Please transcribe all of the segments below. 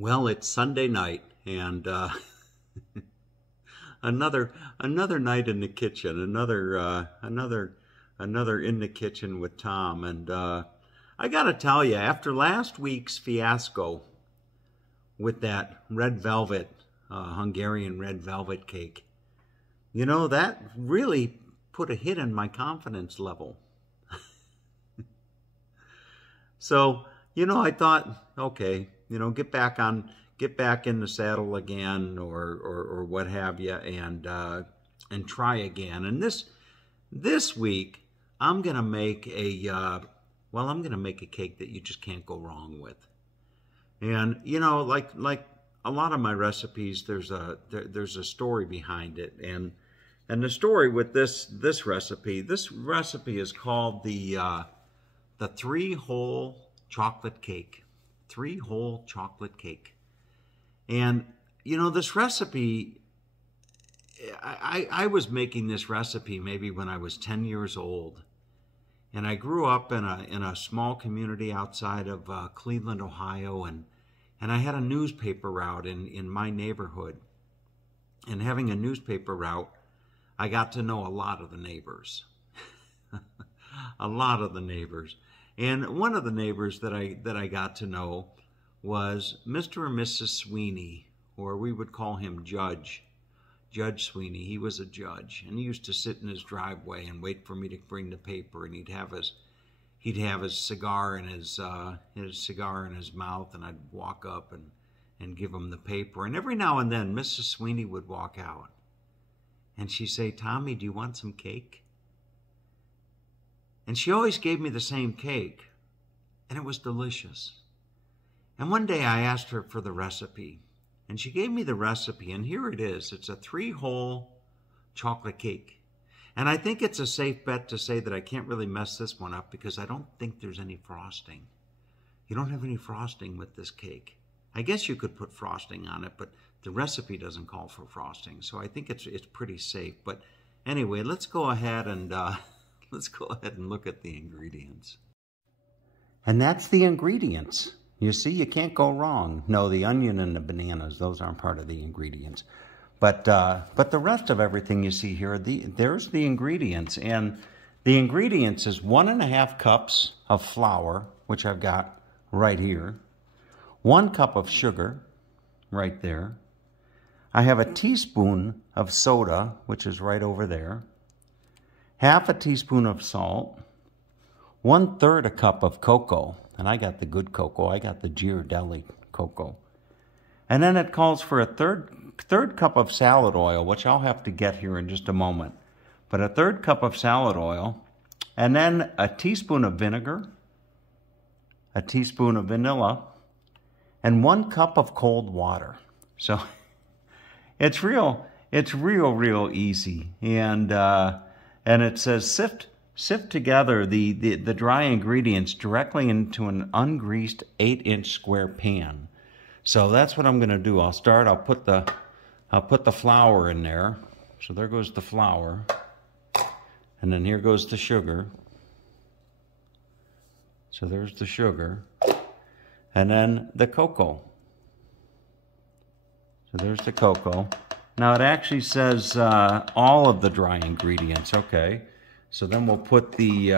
Well, it's Sunday night, and another night in the kitchen, another in the kitchen with Tom. And I gotta tell you, after last week's fiasco with that red velvet, Hungarian red velvet cake, you know, that really put a hit on my confidence level. So, you know, I thought, okay, you know, get back in the saddle again, or what have you, and try again. And this week, I'm gonna make a cake that you just can't go wrong with. And you know, like a lot of my recipes, there's a story behind it, and the story with this recipe is called the 3-hole chocolate cake. 3-hole chocolate cake. And you know, this recipe, I was making this recipe maybe when I was 10 years old, and I grew up in a small community outside of Cleveland, Ohio, and I had a newspaper route in my neighborhood. And having a newspaper route, I got to know a lot of the neighbors. A lot of the neighbors. And one of the neighbors that I got to know was Mr. and Mrs. Sweeney, or we would call him Judge Sweeney. He was a judge, and he used to sit in his driveway and wait for me to bring the paper, and he'd have his cigar in his mouth, and I'd walk up and give him the paper. And every now and then, Mrs. Sweeney would walk out, and she'd say, "Tommy, do you want some cake?" And she always gave me the same cake, and it was delicious. And one day I asked her for the recipe, and she gave me the recipe, and here it is. It's a 3-hole chocolate cake. And I think it's a safe bet to say that I can't really mess this one up, because I don't think there's any frosting. You don't have any frosting with this cake. I guess you could put frosting on it, but the recipe doesn't call for frosting, so I think it's pretty safe. But anyway, let's go ahead and look at the ingredients. And that's the ingredients. You see, you can't go wrong. No, the onion and the bananas, those aren't part of the ingredients. But the rest of everything you see here, there's the ingredients. And the ingredients is 1½ cups of flour, which I've got right here. 1 cup of sugar, right there. I have a teaspoon of soda, which is right over there. ½ a teaspoon of salt, 1/3 a cup of cocoa, and I got the good cocoa. I got the Ghirardelli cocoa. And then it calls for a third cup of salad oil, which I'll have to get here in just a moment. But a 1/3 cup of salad oil, and then a teaspoon of vinegar, a teaspoon of vanilla, and 1 cup of cold water. So it's real easy. And it says sift together the dry ingredients directly into an ungreased 8-inch square pan. So that's what I'm going to do. I'll put the flour in there. So there goes the flour, and then here goes the sugar. So there's the sugar, and then the cocoa. So there's the cocoa. Now it actually says all of the dry ingredients. Okay, so then we'll put the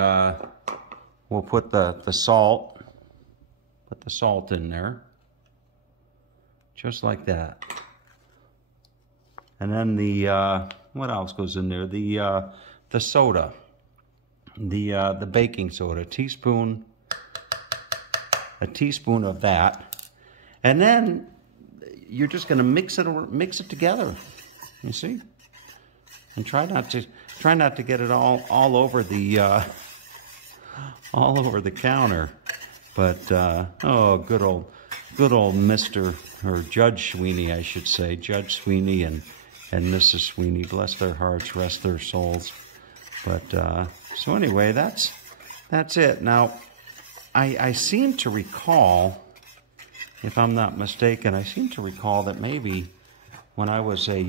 salt. Put the salt in there, just like that. And then what else goes in there? The soda, the baking soda, a teaspoon of that, and then you're just going to mix it together. You see, and try not to get it all over the counter. But oh, good old Mr. or Judge Sweeney, I should say, Judge Sweeney and Mrs. Sweeney, bless their hearts, rest their souls. But so anyway, that's it. Now, I seem to recall, if I'm not mistaken, I seem to recall that maybe when I was a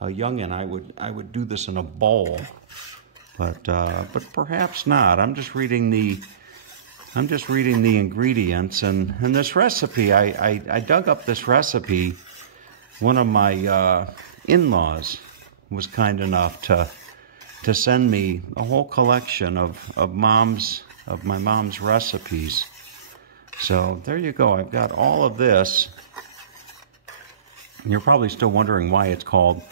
youngin', I would do this in a bowl, but perhaps not. I'm just reading the I'm just reading the ingredients, and this recipe, I dug up this recipe. One of my in-laws was kind enough to send me a whole collection of my mom's recipes. So there you go. I've got all of this. You're probably still wondering why it's called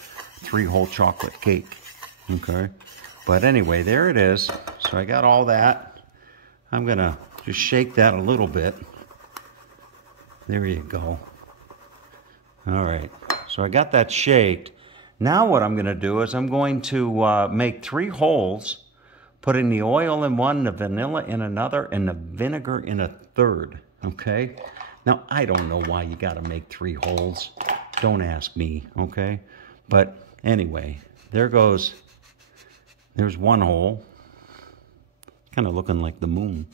3-hole chocolate cake. Okay, but anyway, there it is. So I got all that. I'm gonna just shake that a little bit. There you go. All right, so I got that shaked. Now what I'm gonna do is I'm going to make 3 holes, putting the oil in one, the vanilla in another, and the vinegar in a third, okay? Now, I don't know why you gotta make 3 holes. Don't ask me, okay? But anyway, there's 1 hole, kind of looking like the moon.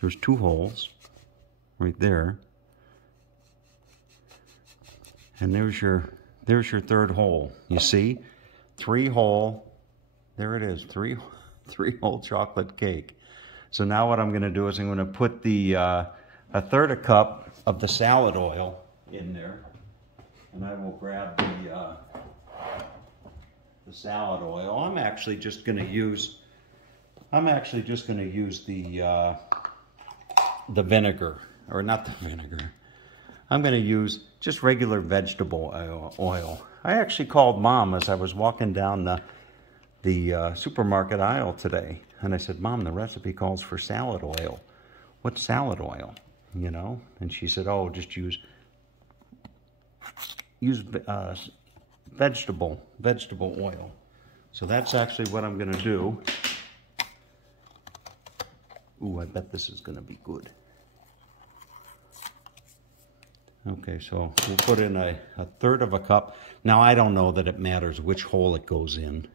There's 2 holes right there. And there's your 3rd hole. You see? 3-hole. There it is. 3-hole chocolate cake. So now what I'm going to do is I'm going to put a 1/3 cup of the salad oil in there. And I will grab the salad oil. I'm actually just going to use the vinegar, or not the vinegar. I'm going to use just regular vegetable oil. I actually called Mom as I was walking down the supermarket aisle today, and I said, Mom, the recipe calls for salad oil. What's salad oil? You know? And she said, oh, just use vegetable oil. So that's actually what I'm going to do. Ooh, I bet this is going to be good. Okay, so we'll put in a 1/3 cup. Now, I don't know that it matters which hole it goes in.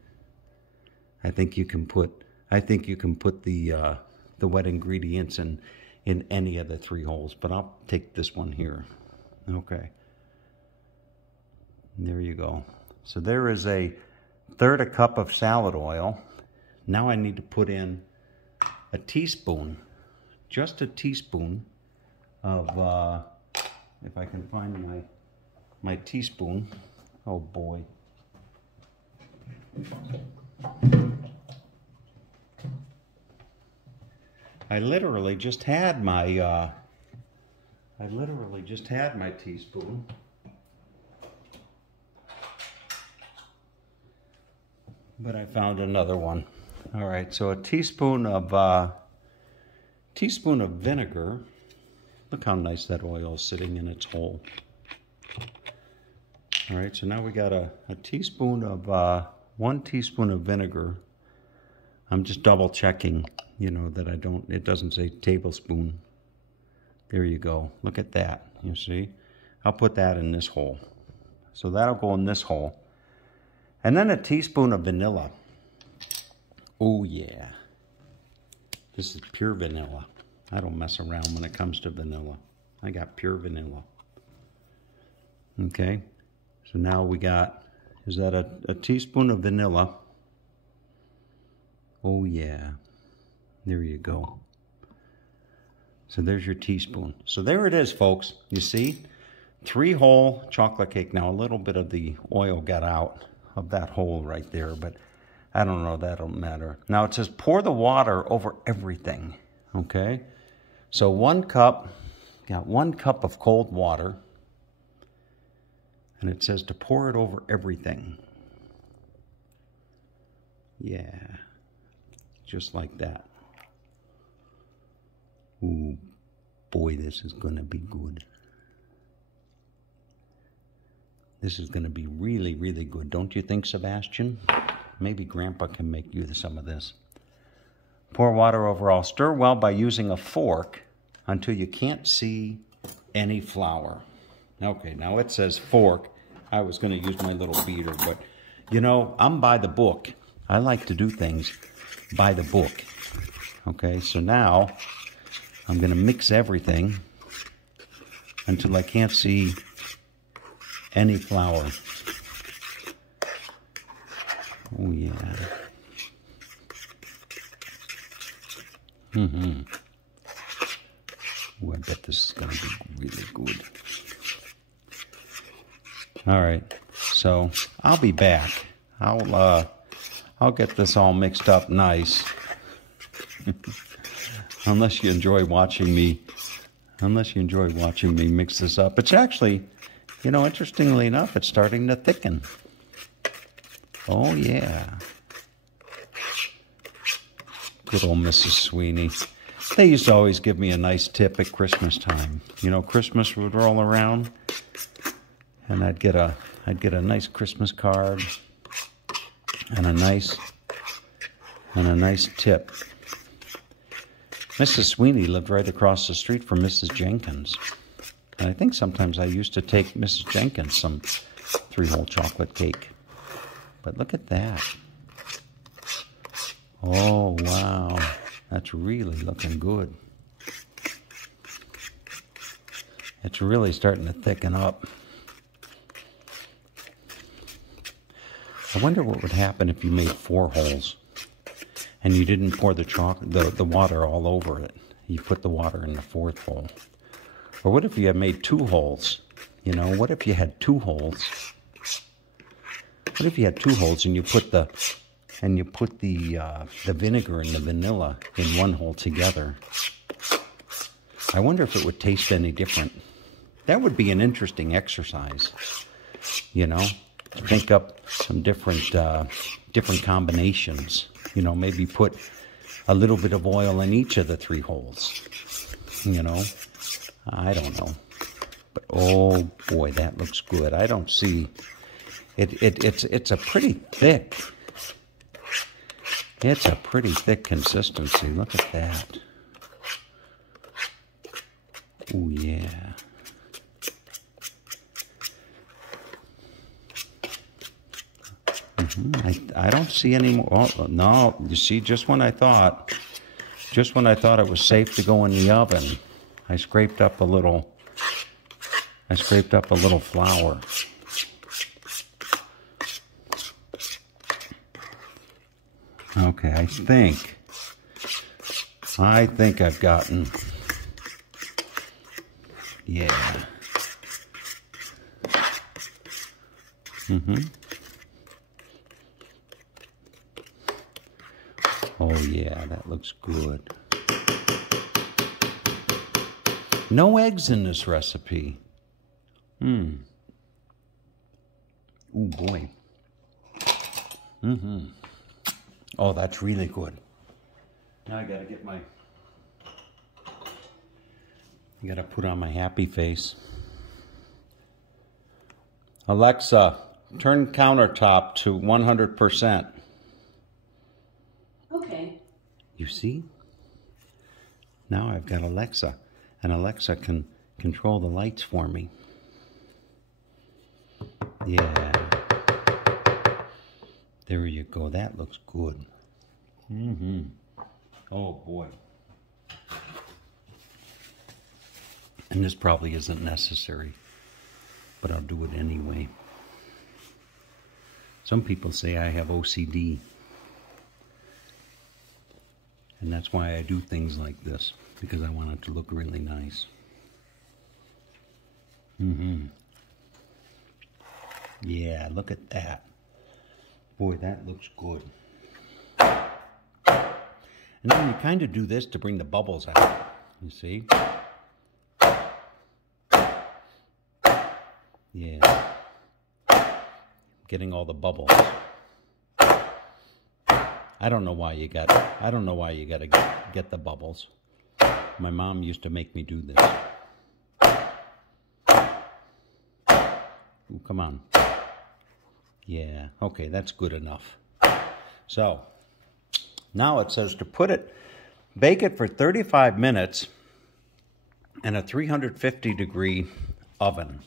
I think you can put the wet ingredients in any of the 3 holes, but I'll take this one here. Okay. There you go. So there is a 1/3 cup of salad oil. Now I need to put in a teaspoon, just a teaspoon of, if I can find my teaspoon. Oh boy. I literally just had my teaspoon. But I found another one. All right, so a teaspoon of vinegar. Look how nice that oil is sitting in its hole. All right, so now we got a teaspoon of 1 teaspoon of vinegar. I'm just double checking, you know, that it doesn't say tablespoon. There you go. Look at that. You see? I'll put that in this hole. So that'll go in this hole. And then a teaspoon of vanilla. Oh yeah. This is pure vanilla. I don't mess around when it comes to vanilla. I got pure vanilla. Okay. So now we got, is that a teaspoon of vanilla? Oh yeah. There you go. So there's your teaspoon. So there it is, folks. You see? 3-hole chocolate cake. Now a little bit of the oil got out of that hole right there, but I don't know, that don't matter. Now it says pour the water over everything, okay? So 1 cup, got 1 cup of cold water, and it says to pour it over everything. Yeah, just like that. Ooh, boy, this is gonna be good. This is going to be really, really good. Don't you think, Sebastian? Maybe Grandpa can make you some of this. Pour water over all. Stir well by using a fork until you can't see any flour. Okay, now it says fork. I was going to use my little beater, but, you know, I'm by the book. I like to do things by the book. Okay, so now I'm going to mix everything until I can't see any flour. Oh yeah. Ooh, I bet this is going to be really good. All right, so I'll be back. I'll get this all mixed up nice. Unless you enjoy watching me mix this up. It's actually, you know, interestingly enough, it's starting to thicken. Oh yeah. Good old Mrs. Sweeney. They used to always give me a nice tip at Christmas time. You know, Christmas would roll around, and I'd get a nice Christmas card and a nice tip. Mrs. Sweeney lived right across the street from Mrs. Jenkins. And I think sometimes I used to take Mrs. Jenkins some 3-hole chocolate cake. But look at that. Oh, wow. That's really looking good. It's really starting to thicken up. I wonder what would happen if you made 4 holes and you didn't pour the water all over it. You put the water in the 4th hole. Or what if you had made 2 holes? You know, what if you had 2 holes? What if you had 2 holes and you put the vinegar and the vanilla in 1 hole together? I wonder if it would taste any different. That would be an interesting exercise, you know, to think up some different combinations. You know, maybe put a little bit of oil in each of the 3 holes. You know, I don't know. But oh boy, that looks good. I don't see it. It's a pretty thick. It's a pretty thick consistency. Look at that. Oh yeah. I don't see any more. Oh, no, you see, just when I thought it was safe to go in the oven, I scraped up a little flour. Okay, I think I've gotten, yeah. Oh yeah, that looks good. No eggs in this recipe. Oh boy. Oh, that's really good. Now I gotta put on my happy face. Alexa, turn countertop to 100%. Okay. You see? Now I've got Alexa, and Alexa can control the lights for me. Yeah. There you go. That looks good. Oh boy. And this probably isn't necessary, but I'll do it anyway. Some people say I have OCD. And that's why I do things like this, because I want it to look really nice. Yeah, look at that. Boy, that looks good. And then you kind of do this to bring the bubbles out. You see? Yeah. Getting all the bubbles. I don't know why you got to get the bubbles. My mom used to make me do this. Ooh, come on. Yeah, okay, that's good enough. So, now it says to bake it for 35 minutes in a 350-degree oven.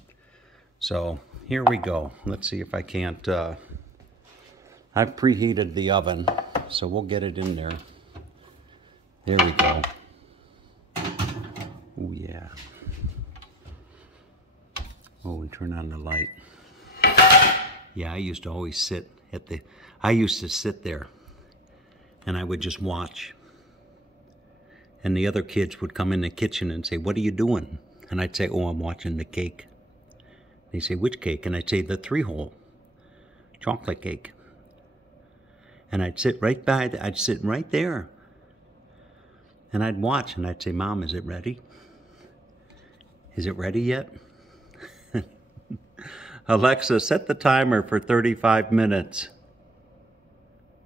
So, here we go. Let's see if I can't, I've preheated the oven, so we'll get it in there. There we go. Oh, yeah. Oh, we turn on the light. Yeah, I used to always sit there and I would just watch. And the other kids would come in the kitchen and say, "What are you doing?" And I'd say, "Oh, I'm watching the cake." They say, "Which cake?" And I'd say, "The 3-hole chocolate cake." And I'd sit right I'd sit right there. And I'd watch and I'd say, "Mom, is it ready? Is it ready yet?" Alexa, set the timer for 35 minutes.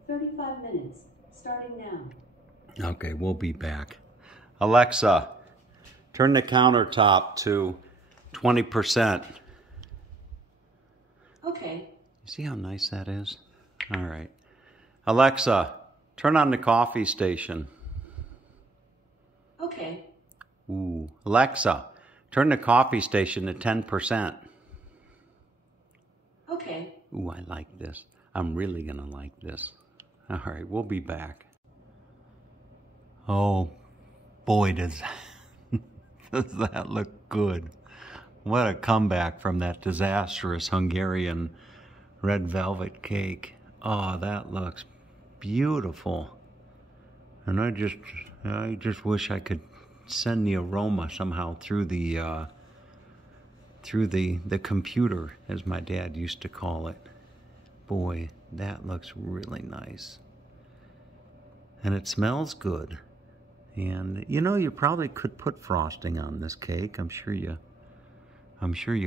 35 minutes, starting now. Okay, we'll be back. Alexa, turn the countertop to 20%. Okay. See how nice that is? All right. Alexa, turn on the coffee station. Okay. Ooh. Alexa, turn the coffee station to 10%. Okay. Ooh, I like this. I'm really gonna like this. All right, we'll be back. Oh, boy, does that look good. What a comeback from that disastrous Hungarian red velvet cake. Oh, that looks beautiful. And I just wish I could send the aroma somehow through the computer, as my dad used to call it. Boy, that looks really nice. And it smells good. And you know, you probably could put frosting on this cake. I'm sure you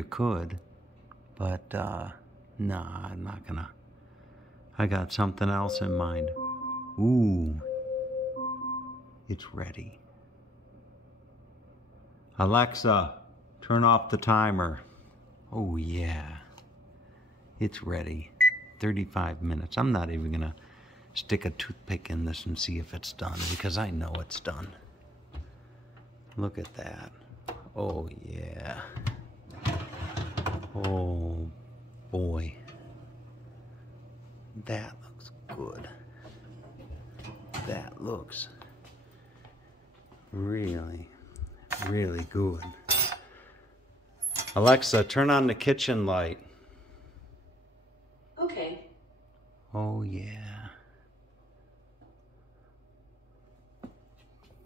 could. But nah, I'm not gonna. I got something else in mind. Ooh, it's ready. Alexa, turn off the timer. Oh yeah, it's ready. 35 minutes. I'm not even gonna stick a toothpick in this and see if it's done, because I know it's done. Look at that. Oh yeah. Oh boy. That looks good. That looks really, really good. Alexa, turn on the kitchen light. Okay. Oh yeah.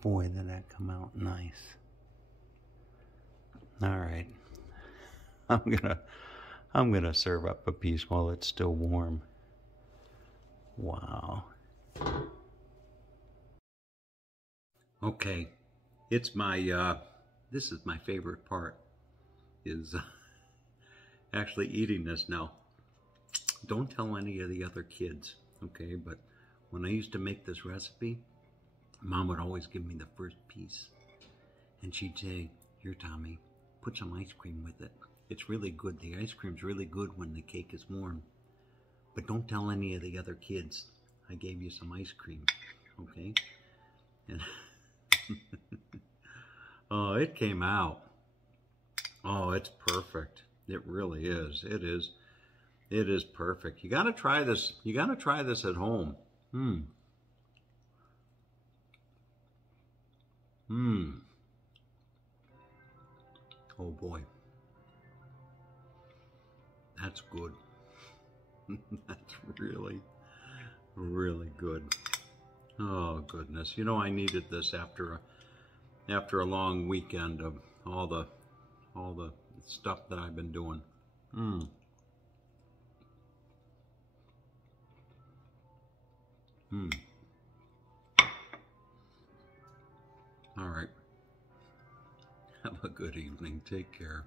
Boy, did that come out nice. All right. I'm gonna serve up a piece while it's still warm. Wow. Okay. It's my this is my favorite part, is actually eating this now. Don't tell any of the other kids, okay? But when I used to make this recipe, Mom would always give me the first piece. And she'd say, "Here, Tommy, put some ice cream with it. It's really good. The ice cream's really good when the cake is warm. But don't tell any of the other kids I gave you some ice cream, okay?" And oh, it came out. Oh, it's perfect. It really is. It is perfect. You gotta try this. You gotta try this at home. Oh boy. That's good. That's really, really good. Oh goodness. You know, I needed this after a long weekend of all the stuff that I've been doing. All right. Have a good evening. Take care.